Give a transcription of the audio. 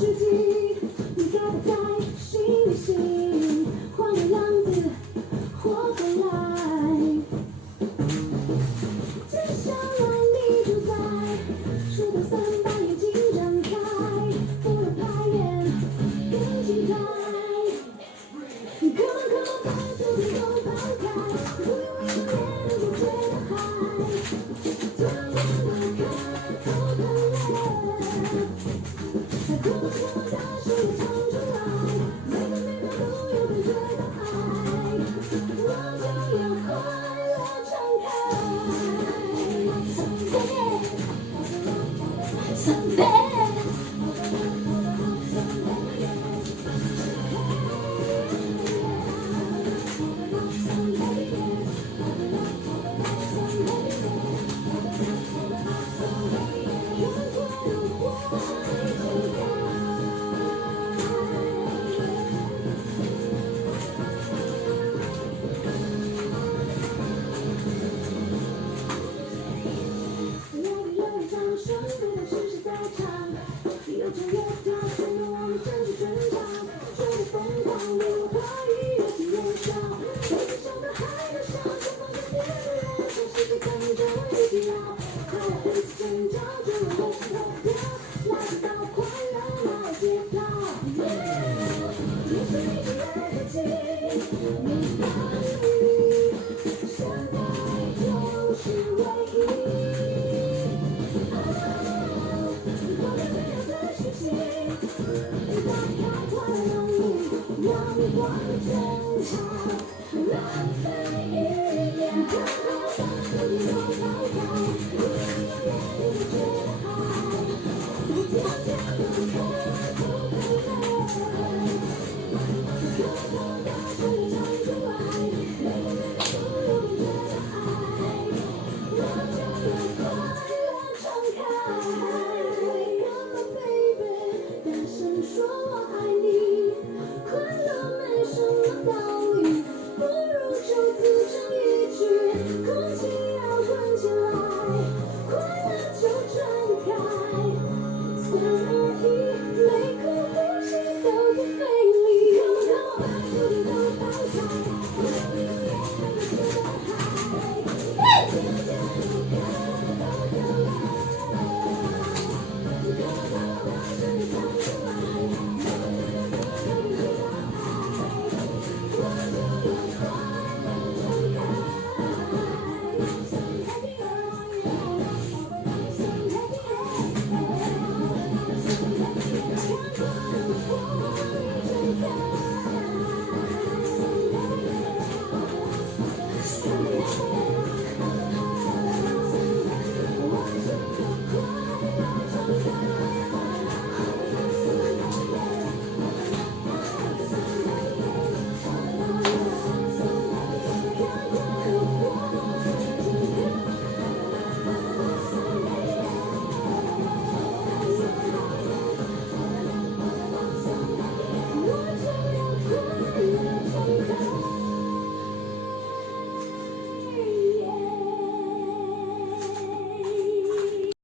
世纪，你该不该醒一醒，换个样子活过来？接下来你就在数到3，把眼睛睁开，不能排练更精彩。Come on, come on， 把昨天都抛开，不用一个人就觉得嗨。昨天的开口的泪，come on， come on， 大声地唱出来，每分每秒都有感觉到爱，我就要快乐敞开。Someday。有种乐调，承诺我们正式争吵，说的疯狂，没有怀疑，越听越笑。每个小男孩都想着放在别人，全世界看着一起摇，快乐彼此尖叫，就让我心跳跳，拉不到快乐那节奏。你是一直来不及，你在意，现在就是唯一。打开快乐路，阳光正好，浪费一点，然后把自己都抛开，不要眼里就觉得嗨，昨天的开口的泪，可否大声地唱出来，每个每秒都有感觉的爱，我就要快乐敞开。Come on baby， 大声说我爱你，快乐没什么道